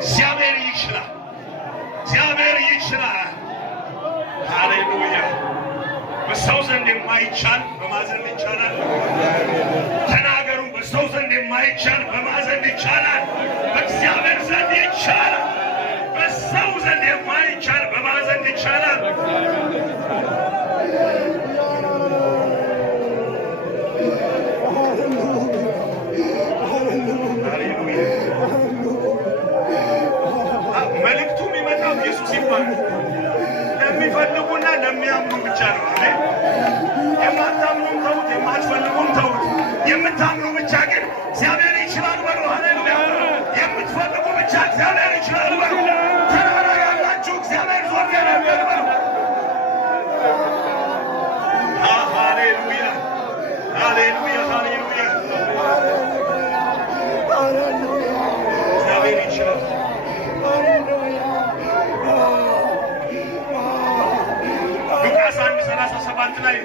እግዚአብሔር ይችላል። እግዚአብሔር ይችላል። ሃሌሉያ። በሰው ዘንድ የማይቻል በማዘን ይቻላል። ተናገሩ። በሰው ዘንድ የማይቻል በማዘን ይቻላል። በእግዚአብሔር ዘንድ ይቻላል። በሰው ዘንድ የማይቻል በማዘን ይቻላል። መልእክቱ የሚመጣው ኢየሱስ ይባላል። ለሚፈልጉና ለሚያምኑ ብቻ ነው። የማታምኑም ተውት፣ የማትፈልጉም ተውት። የምታምኑ ብቻ ግን እግዚአብሔር ይችላል በሉ። ሃሌሉያ። የምትፈልጉ ብቻ እግዚአብሔር ይችላል በሉ። ተራራ ያላችሁ እግዚአብሔር ዞር ያደርጋል በሉ። ሃሌሉያ፣ ሃሌሉያ፣ ሃሌሉያ። እግዚአብሔር ይችላል። ሉቃስ 1:37 ላይ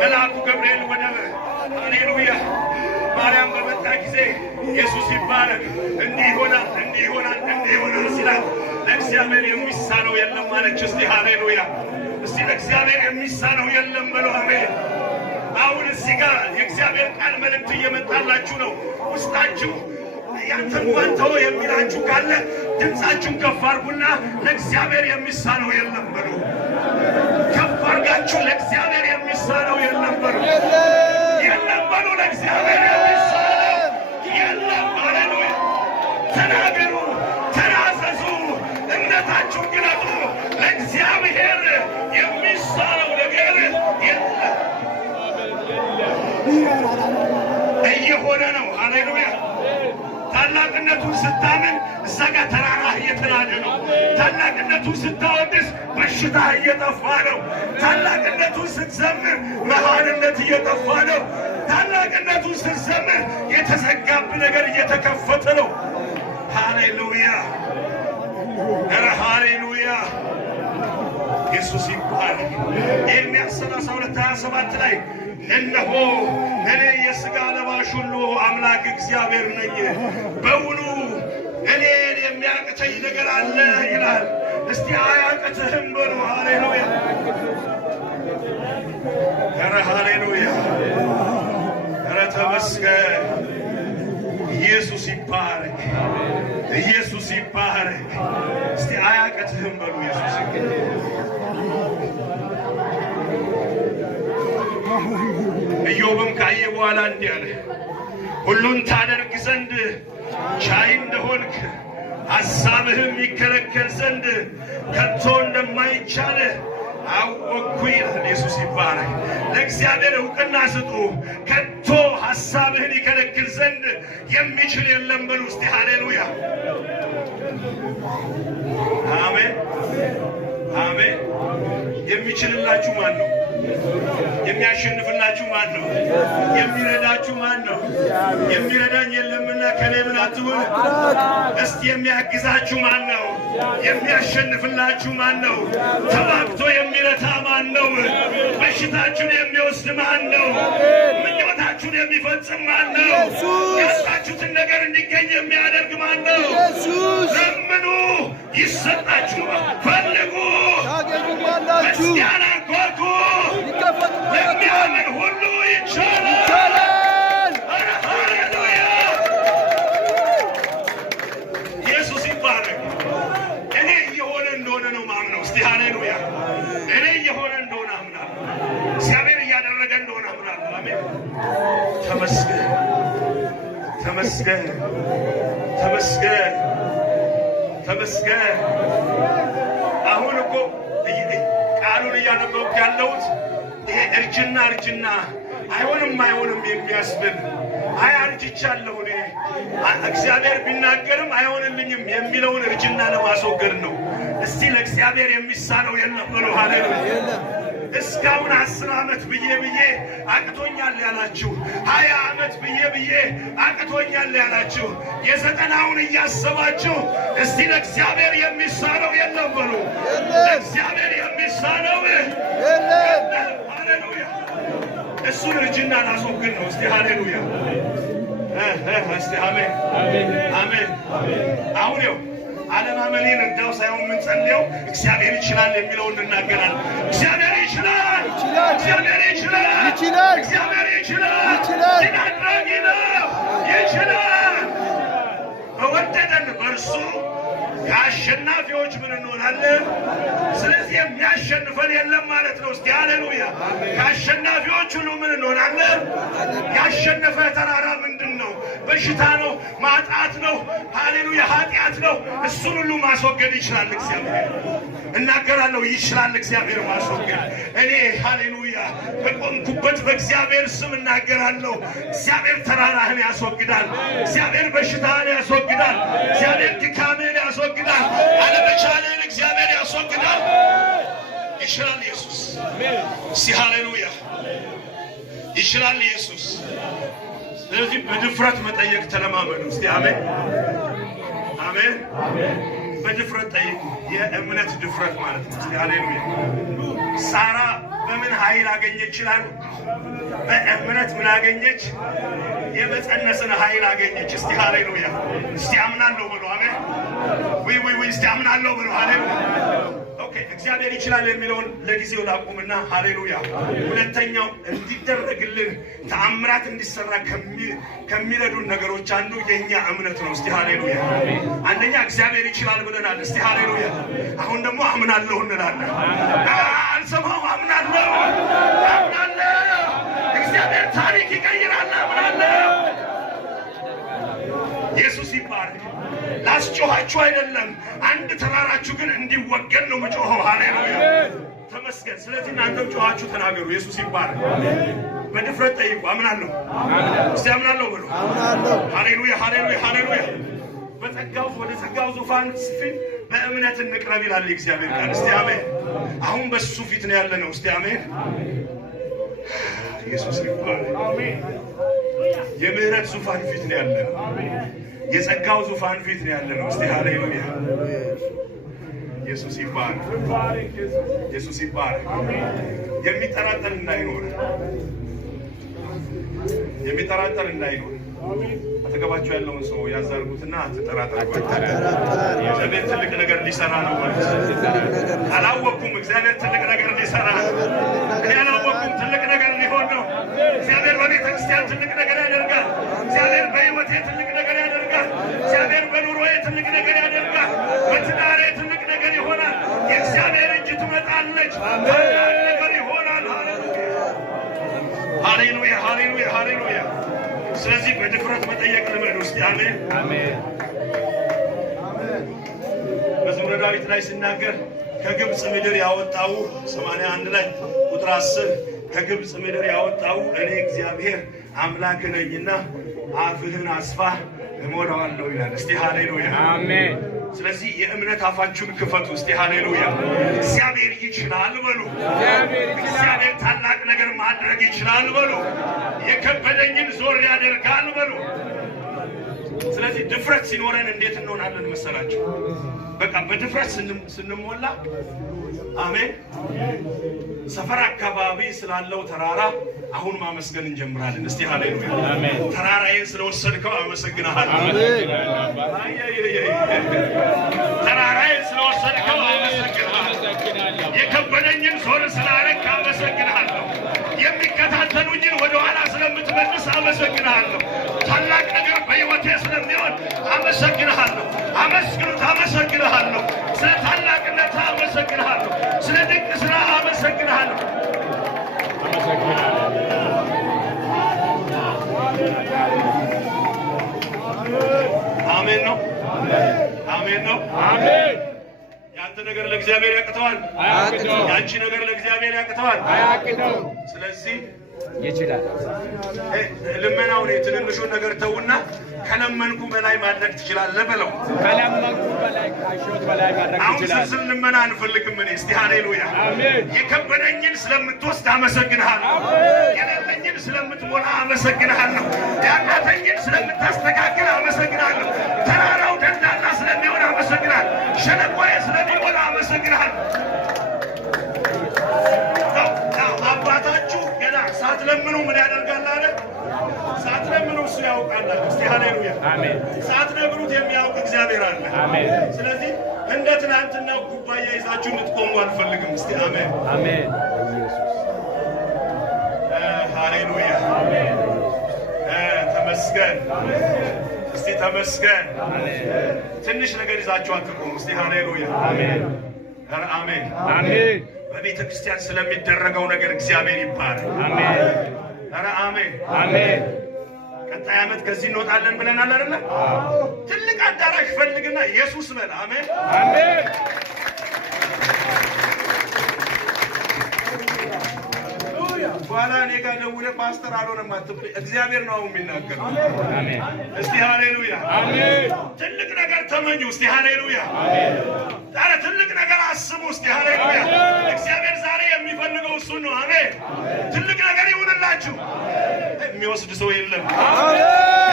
መልአኩ ገብርኤል ወደ ሃሌሉያ ማርያም በመጣ ጊዜ ኢየሱስ ይባረክ እንዲህ ይሆናል እንዲህ ይሆናል እንዲህ ይሆናል ሲላት ለእግዚአብሔር የሚሳነው የለም አለች። እስቲ ሃሌሉያ፣ እስቲ ለእግዚአብሔር የሚሳነው የለም በሉ። አሜን። አሁን እዚህ ጋር የእግዚአብሔር ቃል መልእክት እየመጣላችሁ ነው። ውስጣችሁ ያንተ እንኳን ተወው የሚላችሁ ካለ ድምፃችሁን ከፍ አድርጉና ለእግዚአብሔር የሚሳነው የለም በሉ። ከፍ አድርጋችሁ ለእግዚአብሔር የሚሳነው የለም በሉ። የለም በሉ። ለእግዚአብሔር የሚሳነው የለም። ሃሌሉያ። ተናገሩ፣ ተናዘዙ፣ እምነታችሁን ግለጡ። ለእግዚአብሔር የሚሳነው ነገር የለም። እየሆነ ነው። ሃሌሉያ። ታላቅነቱን ስታምን እዛ ጋር ተራራ እየተናደ ነው። ታላቅነቱን ስታወድስ በሽታ እየጠፋ ነው። ታላቅነቱን ስትዘምር መሃንነት እየጠፋ ነው። ታላቅነቱን ስትዘምር የተዘጋብ ነገር እየተከፈተ ነው። ሃሌሉያ፣ ኧረ ሃሌሉያ። ኢየሱስ ይባረክ። ኤርምያስ 32:27 ላይ እነሆ እኔ የሥጋ ለባሽ ሁሉ አምላክ እግዚአብሔር ነኝ፣ በውኑ እኔን የሚያቅተኝ ነገር አለ ይላል። እስቲ አያቅትህም በሉ። ሃሌሉያ፣ ኧረ ሃሌሉያ፣ ኧረ ተመስገን። ኢየሱስ ይባረክ፣ ኢየሱስ ይባረክ። እስቲ አያቅትህም በሉ። ኢየሱስ ኢዮብም ካየ በኋላ እንዲህ አለ፣ ሁሉን ታደርግ ዘንድ ቻይ እንደሆንክ ሐሳብህም ይከለከል ዘንድ ከቶ እንደማይቻል አወቅኩ ይላል። ኢየሱስ ይባረክ። ለእግዚአብሔር እውቅና ስጡ። ከቶ ሐሳብህን ይከለክል ዘንድ የሚችል የለም በሉ። እስቲ ሃሌሉያ፣ አሜን፣ አሜን። የሚችልላችሁ ማን ነው? የሚያሸንፍላችሁ ማን ነው? የሚረዳችሁ ማን ነው? የሚረዳኝ የለምና ከኔ ምን አትሁን። እስቲ የሚያግዛችሁ ማን ነው? የሚያሸንፍላችሁ ማን ነው? ተዋግቶ የሚረታ ማን ነው? በሽታችሁን የሚወስድ ማን ነው? ምኞታችሁን የሚፈጽም ማን ነው? ያጣችሁትን ነገር እንዲገኝ የሚያደርግ ማን ነው? ለምኑ ይሰጣችኋል፣ ፈልጉ ክርስቲያን አንኳኩ፣ ለሚያምን ሁሉ ይቻላል። ሃሌሉያ፣ ኢየሱስ ይባረክ። እኔ እየሆነ እንደሆነ ነው ማምነው። እስቲ ሃሌሉያ። እኔ እየሆነ እንደሆነ አምናለሁ። እግዚአብሔር እያደረገ እንደሆነ አምናለሁ። አሜን። ተመስገን፣ ተመስገን፣ ተመስገን፣ ተመስገን። አሁን እኮ ቃሉን እያነበብኩ ያለሁት ይሄ እርጅና እርጅና አይሆንም አይሆንም የሚያስብል አርጅቻለሁ እኔ እግዚአብሔር ቢናገርም አይሆንልኝም የሚለውን እርጅና ለማስወገድ ነው። እስቲ ለእግዚአብሔር የሚሳነው የለም በሉ። ሃሌሉያ። እስካሁን 10 ዓመት ብዬ አቅቶኛል ያላችሁ፣ 20 ዓመት ብዬ አቅቶኛል ያላችሁ፣ የ90ውን እያሰባችሁ እስቲ ለእግዚአብሔር የሚሳነው የለም በሉ። ለእግዚአብሔር የሚሳነው የለም። ሃሌሉያ። እሱን እርጅና ላስወግድ ነው። እስቲ ሃሌሉያ፣ እስቲ አሜን፣ አሜን። አሁን ይኸው አለማመኔን እንዳው ሳይሆን ምን ጸልየው እግዚአብሔር ይችላል የሚለውን እንናገራለን። እግዚአብሔር ይችላል፣ እግዚአብሔር ይችላል፣ እግዚአብሔር ይችላል፣ ሲናድራጊ ነው ይችላል። በወደደን በእርሱ ከአሸናፊዎች ምን እንሆናለን? ስለዚህ የሚያሸንፈን የለም ማለት ነው። እስቲ ሃሌሉያ! ከአሸናፊዎች ሁሉ ምን እንሆናለን? ያሸነፈ ተራራ ምንድን ነው? በሽታ ነው? ማጣት ነው? ሃሌሉያ! ኃጢአት ነው? እሱን ሁሉ ማስወገድ ይችላል እግዚአብሔር። እናገራለሁ፣ ይችላል እግዚአብሔር ማስወገድ። እኔ ሃሌሉያ በቆምኩበት በእግዚአብሔር ስም እናገራለሁ። እግዚአብሔር ተራራህን ያስወግዳል። እግዚአብሔር በሽታህን ያስወግዳል። እግዚአብሔር ድካምህን ያስወግዳል። አለመቻልህን እግዚአብሔር ያስወግዳል። ይችላል ኢየሱስ። እስቲ ሃሌሉያ! ይችላል ኢየሱስ። ስለዚህ በድፍረት መጠየቅ ተለማመዱ። እስቲ አሜን፣ አሜን። በድፍረት ጠይቁ። የእምነት ድፍረት ማለት ነው። እስቲ ሃሌሉያ! ሳራ በምን ኃይል አገኘች ይችላል? በእምነት ምን አገኘች? የመጸነስን ኃይል አገኘች። እስቲ ሃሌሉያ! እስቲ አምናለሁ ብሎ አሜን። ወይ እስቲ አምናለሁ ብሎ ሃሌሉያ! ኦኬ፣ እግዚአብሔር ይችላል የሚለውን ለጊዜው ላቁምና ሃሌሉያ። ሁለተኛው እንዲደረግልን ተአምራት እንዲሰራ ከሚረዱን ነገሮች አንዱ የኛ እምነት ነው። እስቲ ሃሌሉያ! አንደኛ እግዚአብሔር ይችላል ብለናል። እስቲ ሃሌሉያ! አሁን ደግሞ አምናለሁ እንላለን። አልሰማሁም፣ አምናለሁ፣ አምናለሁ። እግዚአብሔር ታሪክ ይቀይራል፣ አምናለሁ። ኢየሱስ ይባረክ። ላስጮኋችሁ አይደለም፣ አንድ ተራራችሁ ግን እንዲወገድ ነው የምጮኸው። ሃሌሉያ! ተመስገን። ስለዚህ እናንተም ጮኻችሁ ተናገሩ። ኢየሱስ ይባረክ። በድፍረት ጠይቁ። አምናለሁ። እስቲ አምናለሁ ብሎ ሃሌሉያ፣ ሃሌሉያ፣ ሃሌሉያ። በጸጋው ወደ ጸጋው ዙፋን ፊት በእምነት እንቅረብ ይላል እግዚአብሔር ቃል። እስቲ አሜን። አሁን በሱ ፊት ነው ያለነው። እስቲ አሜን። ኢየሱስ ይባረክ። የምህረት ዙፋን ፊት ነው ያለነው። የጸጋው ዙፋን ፊት ነው ያለነው። እስቲ ሃሌሉያ! ኢየሱስ ይባረክ። ኢየሱስ ይባረክ። የሚጠራጠር እንዳይኖር፣ የሚጠራጠር እንዳይኖር። አጠገባቸው ያለውን ሰው ያዛርጉትና አትጠራጠር። እግዚአብሔር ትልቅ ነገር ሊሰራ ነው ማለት ነው። አላወቅኩም፣ እግዚአብሔር ትልቅ ነገር ሊሰራ ነው። እኔ አላወቅኩም፣ ትልቅ ነገር ሊሆን ነው። እግዚአብሔር በቤተ ክርስቲያን ትልቅ ነገር ያደርጋል። እግዚአብሔር በሕይወቴ ትልቅ ነገር ያደርጋል። እግዚአብሔር በኑሮዬ ትልቅ ነገር ያደርጋል። በትዳሬ ትልቅ ነገር ይሆናል። የእግዚአብሔር እጅ ትመጣለች። ታላቅ ነገር ይሆናል። ሃሌሉያ፣ ሃሌሉያ፣ ሃሌሉያ። ስለዚህ በድፍረት መጠየቅ ልመዱ። እስቲ አሜን፣ አሜን። መዝሙረ ዳዊት ላይ ሲናገር ከግብፅ ምድር ያወጣው 81 ላይ ቁጥር 10 ከግብፅ ምድር ያወጣው እኔ እግዚአብሔር አምላክ ነኝና አፍህን አስፋ እሞላዋለሁ ይላል። እስቲ ሃሌሉያ፣ አሜን። ስለዚህ የእምነት አፋችሁን ክፈቱ። እስቲ ሃሌሉያ! እግዚአብሔር ይችላል በሉ። እግዚአብሔር ታላቅ ነገር ማድረግ ይችላል በሉ። የከበደኝን ዞር ያደርጋል በሉ። ስለዚህ ድፍረት ሲኖረን እንዴት እንሆናለን መሰላችሁ? በቃ በድፍረት ስንሞላ አሜን። ሰፈር አካባቢ ስላለው ተራራ አሁን ማመስገን እንጀምራለን። እስቲ ሃሌሉያ! አሜን። ተራራዬን ስለወሰድከው አመሰግናለሁ። ተራራዬን ስለወሰድከው አመሰግናለሁ። የከበደኝን ዞር ስላደረግህ አመሰግናለሁ። የሚከታተሉኝን ወደኋላ ስለምትመልስ አመሰግናለሁ። ታላቅ ነገር በሕይወቴ ስለሚሆን አመሰግናለሁ። አመስግኑት። አመሰግናለሁ። ስለ ታላቅነት አመሰግናለሁ። ስለ ድንቅ ስራ አመሰግናለሁ። አሜን ነው። አሜን ነው። አሜን። ያንተ ነገር ለእግዚአብሔር ያቅተዋል። ያንቺ ነገር ለእግዚአብሔር ያቅተዋል። ስለዚህ ይችላል። ልመናውን የትንንሹን ነገር ተውና ከለመንኩ በላይ ማድረግ ትችላለህ በለው። ከለመንኩ በላይ ካሾት በላይ ማድረግ ትችላለህ። አሁን ስንዝል ልመና አንፈልግም። እኔ እስቲ ሃሌሉያ! የከበደኝን ስለምትወስድ አመሰግንሃለሁ። የሌለኝን ስለምትሞላ አመሰግንሃለሁ። ያቃተኝን ስለምታስተካክል አመሰግናለሁ። ተራራው ደልዳላ ስለሚሆን አመሰግናለሁ። ሸለቆዬ ስለሚሞላ አመሰግንሃለሁ። አባታችሁ ገና ሳትለምኑ ምን ያደርጋል አለ? ሳትለምኑ እሱ ያውቃል። እስቲ ሃሌሉያ አሜን። ሳትነግሩት የሚያውቅ እግዚአብሔር አለ። አሜን። ስለዚህ እንደ ትናንትናው ኩባያ ይዛችሁ እንድትቆሙ አልፈልግም። እስቲ አሜን አሜን። ሃሌሉያ አሜን። ተመስገን። እስቲ ተመስገን። ትንሽ ነገር ይዛችሁ አትቆሙ። እስቲ ሃሌሉያ አሜን አሜን አሜን። በቤተ ክርስቲያን ስለሚደረገው ነገር እግዚአብሔር ይባረክ። አሜን አሜን አሜን። ቀጣይ ዓመት ከዚህ እንወጣለን ብለናል አይደል? ትልቅ አዳራሽ ፈልግና ኢየሱስ በል። አሜን አሜን። በኋላ እኔ ጋር ደውለህ ፓስተር አልሆነም አትበል። እግዚአብሔር ነው የሚናገረው። አሜን። እስቲ ሃሌሉያ አሜን። ትልቅ ነገር ተመኙ። እስቲ ሃሌሉያ አሜን። ዛሬ ትልቅ ነገር አስቡ። እስቲ ሃሌሉያ። እግዚአብሔር ዛሬ የሚፈልገው እሱን ነው። አሜን። ትልቅ ነገር ይሁንላችሁ። የሚወስድ ሰው የለም። አሜን።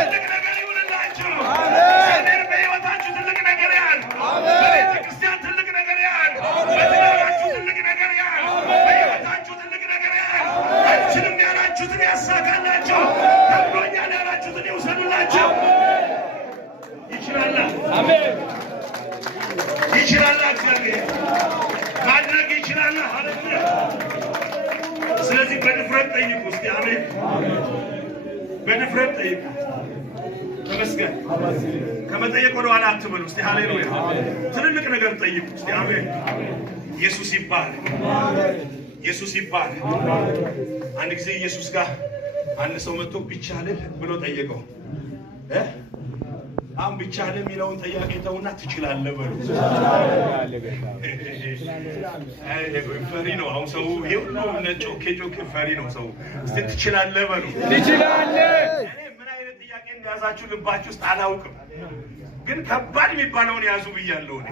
ትልቅ ነገር ይሁንላችሁ። አሜን። በሕይወታችሁ ትልቅ ነገር ያህል፣ በቤተ ክርስቲያን ትልቅ ነገር ያህል፣ በትዳራችሁ ትልቅ ነገር ያህል፣ በሕይወታችሁ ትልቅ ነገር ያህል አንችልም ያላችሁትን ያሳካላችሁ፣ ከብዶኛል ያላችሁትን ይውሰዱላችሁ። ይችላል። አሜን። ይችላል። እግዚአብሔር ማድረግ ይችላል። ሃሌሉያ። ስለዚህ በድፍረት ጠይቁ። እስቲ አሜን። በድፍረት ጠይቁ። ተመስገን። ከመጠየቅ ወደ ኋላ አትበሉ። እስቲ ሃሌሉያ። ትልልቅ ነገር ጠይቁ። እስቲ አሜን። ኢየሱስ ይባረክ። ኢየሱስ ይባረክ። አንድ ጊዜ ኢየሱስ ጋር አንድ ሰው መጥቶ ቢቻልህ ብሎ ጠየቀው። አሁን ቢቻልህ የሚለውን ጥያቄ ተውና ትችላለህ በሉ። ፈሪ ነው አሁን ሰው። ይሄ ሁሉ ጮኬ ፈሪ ነው ሰው። እስቲ ትችላለህ በሉ። ትችላለህ። እኔ ምን አይነት ጥያቄ እንደያዛችሁ ልባችሁ ውስጥ አላውቅም፣ ግን ከባድ የሚባለውን ያዙ ብያለሁ። እኔ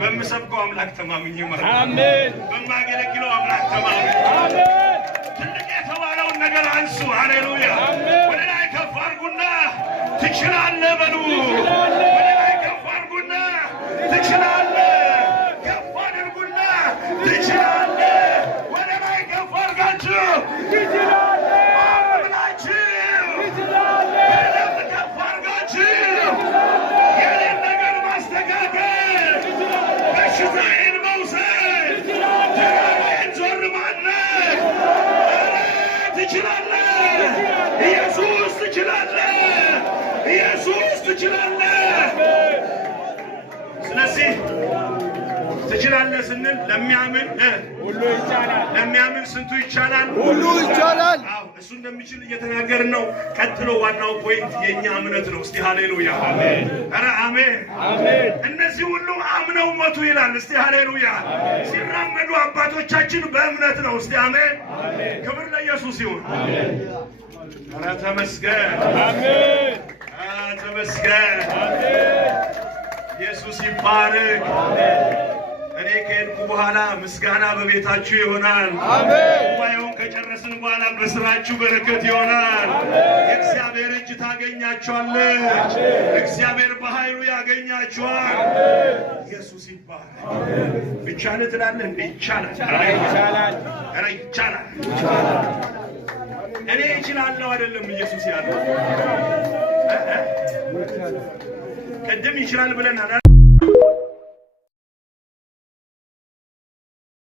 በምሰብከው አምላክ ተማምኜ ማለት ነው። አሜን። በማገለግለው አምላክ ተማምኜ አሜን። ትልቅ የተባለውን ነገር አንሱ። ሃሌሉያ። ወደ ላይ ከፍ አድርጉና ትችላለህ በሉ። ወደ ላይ ከፍ አድርጉና ትችላለህ። ከፍ አድርጉና ትችላለህ። ወደ ላይ ከፍ አድርጋችሁ ትችላለህ ብላችሁ በደንብ ከፍ አድርጋችሁ የኔን ነገር ማስተካከል፣ በሽታዬን መውሰድ፣ ተራራዬን ዞር ማድረግ ትችላለህ። ኢየሱስ ትችላለህ። ኢየሱስ ትችላለህ። ስለዚህ ትችላለህ ስንል ለሚያምን ሁሉ ይቻላል። ለሚያምን ስንቱ ይቻላል? ሁሉ ይቻላል። አዎ እሱ እንደሚችል እየተናገርን ነው። ቀጥሎ ዋናው ፖይንት የኛ እምነት ነው። እስቲ ሃሌሉያ አሜን። ኧረ አሜን አሜን። እነዚህ ሁሉ አምነው ሞቱ ይላል። እስቲ ሃሌሉያ። ሲራመዱ አባቶቻችን በእምነት ነው። እስቲ አሜን አሜን። ክብር ለኢየሱስ ይሁን። አሜን። ኧረ ተመስገን። አሜን። ተመስገን። አሜን። ኢየሱስ ይባረክ። አሜን። እኔ ከሄድኩ በኋላ ምስጋና በቤታችሁ ይሆናል። አሜን። ጉባኤውን ከጨረስን በኋላ በስራችሁ በረከት ይሆናል። የእግዚአብሔር እጅ ታገኛችኋለህ። እግዚአብሔር በኃይሉ ያገኛችኋል። ኢየሱስ ይባረክ። ይቻላል ትላለህ እንዴ? ይቻላል። ይቻላል። ኧረ ይቻላል። እኔ እችላለሁ አይደለም ኢየሱስ ያለው። ቅድም ይችላል ብለናል።